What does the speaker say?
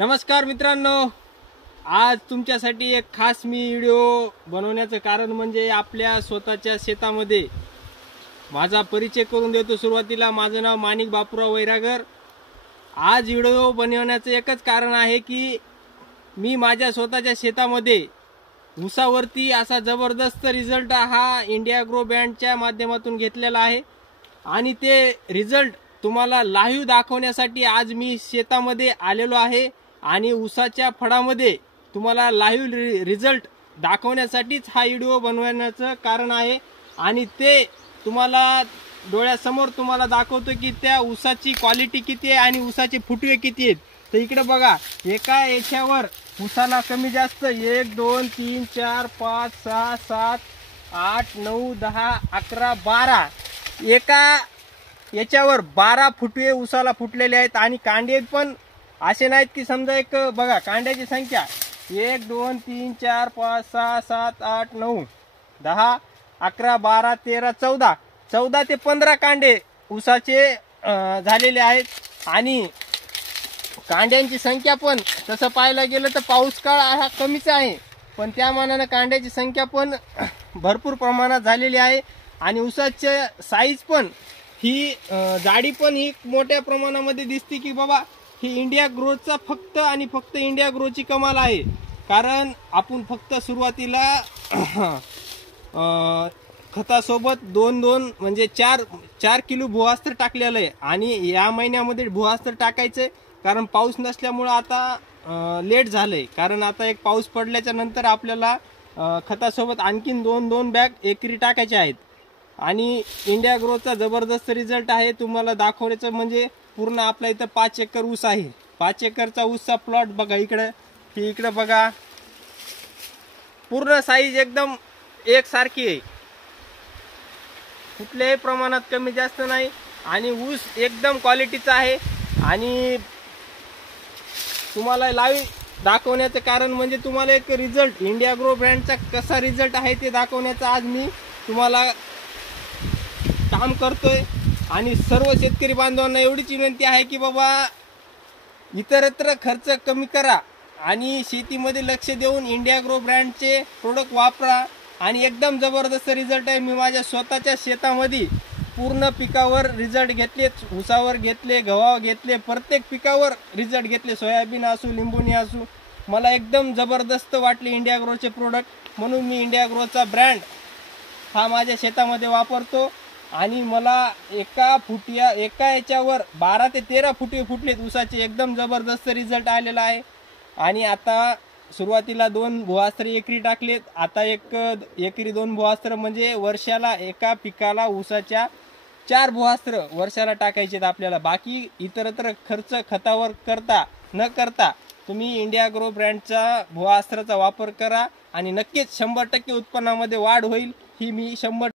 नमस्कार मित्रांनो, आज तुमच्यासाठी एक खास मी व्हिडिओ बनवण्याचं कारण म्हणजे आपल्या स्वतःच्या शेतामध्ये माझा परिचय करून देतो। सुरुवातीला माझं नाव माणिक बापूराव वैरागर। आज व्हिडिओ बनवण्याचं एकच कारण आहे की मी माझ्या स्वतःच्या शेतामध्ये ऊसावरती असा जबरदस्त रिझल्ट हा इंडिया ग्रो बँडच्या माध्यमातून घेतलेला आहे आणि ते रिझल्ट तुम्हाला लाईव्ह दाखवण्यासाठी आज मी शेतामध्ये आलेलो आहे आणि ऊसाच्या फळामध्ये तुम्हाला लाईव्ह रिझल्ट दाखवण्यासाठीच हा व्हिडिओ बनवण्याचं कारण आहे आणि ते तुम्हाला डोळ्यासमोर तुम्हाला दाखवतो की त्या ऊसाची क्वालिटी किती आहे आणि ऊसाचे फुटवे किती आहेत। तर इकडे बघा, एका याच्यावर ऊसाला कमी जास्त 1 2 3 4 5 6 7 8 9 10 11 12 एका याच्यावर 12 फुटवे ऊसाला फुटलेले आहेत आणि कांडे पण असे नाहीत की समजा एक बघा कांड्याची संख्या 1 2 3 4 5 6 7 8 9 10 11 12 13 14 14 ते 15 कांडे ऊसाचे झालेले आहेत आणि कांड्यांची संख्या पण तसं पाहायला गेलं तर पाऊस काळ हा कमीच आहे, पण त्या मानाने कांड्याची संख्या पण भरपूर प्रमाणात झालेली आहे आणि ऊसाचे साईज पण ही जाडी पण ही मोठ्या प्रमाणामध्ये दिसते की बाबा ही इंडिया ग्रोचा फक्त आणि फक्त इंडिया ग्रोची कमाल आहे। कारण आपण फक्त सुरुवातीला खतासोबत 2 म्हणजे 4 किलो भुवास्त्र टाकलेलं आहे आणि या महिन्यामध्ये भुवास्त्र टाकायचं कारण पाऊस नसल्यामुळे आता लेट झालंय। कारण आता एक पाऊस पडल्याच्या नंतर आपल्याला खतासोबत आणखीन 2 बॅग एकरी टाकायचे आहेत आणि इंडिया ग्रोचा जबरदस्त रिझल्ट आहे। तुम्हाला दाखवायचं म्हणजे पूर्ण आपल्या इथं 5 एकर ऊस आहे। 5 एकरचा ऊसचा प्लॉट बघा, इकडे बघा, पूर्ण साईज एकदम एकसारखी आहे, कुठल्याही प्रमाणात कमी जास्त नाही आणि ऊस एकदम क्वालिटीचा आहे। आणि तुम्हाला लाईव्ह दाखवण्याचं कारण म्हणजे तुम्हाला एक रिझल्ट इंडिया ग्रो ब्रँडचा कसा रिझल्ट आहे ते दाखवण्याचा आज मी तुम्हाला काम करतोय। आणि सर्व शेतकरी बांधवांना एवढीच विनंती आहे की बाबा इतरत्र खर्च कमी करा आणि शेतीमध्ये लक्ष देऊन इंडिया ग्रो ब्रँडचे प्रोडक्ट वापरा आणि एकदम जबरदस्त रिझल्ट आहे। मी माझ्या स्वतःच्या शेतामध्ये पूर्ण पिकावर रिझल्ट घेतले, ऊसावर घेतले, गव्हावर घेतले, प्रत्येक पिकावर रिझल्ट घेतले, सोयाबीन असू लिंबुनी असू, मला एकदम जबरदस्त वाटले इंडिया ग्रोचे प्रोडक्ट, म्हणून मी इंडिया ग्रोचा ब्रँड हा माझ्या शेतामध्ये वापरतो आणि मला एका याच्यावर 12 ते 13 फुटवे फुटलेत ऊसाचे, एकदम जबरदस्त रिझल्ट आलेला आहे। आणि आता सुरुवातीला 2 भुवास्त्र एकरी टाकलेत, आता एक एकरी 2 भुवास्त्र म्हणजे वर्षाला एका पिकाला ऊसाच्या 4 भुवास्त्र वर्षाला टाकायचे आपल्याला। बाकी इतरत्र खर्च खतावर न करता तुम्ही इंडिया ग्रो ब्रँडचा भुवास्त्राचा वापर करा आणि नक्कीच 100% उत्पन्नामध्ये वाढ होईल ही मी 100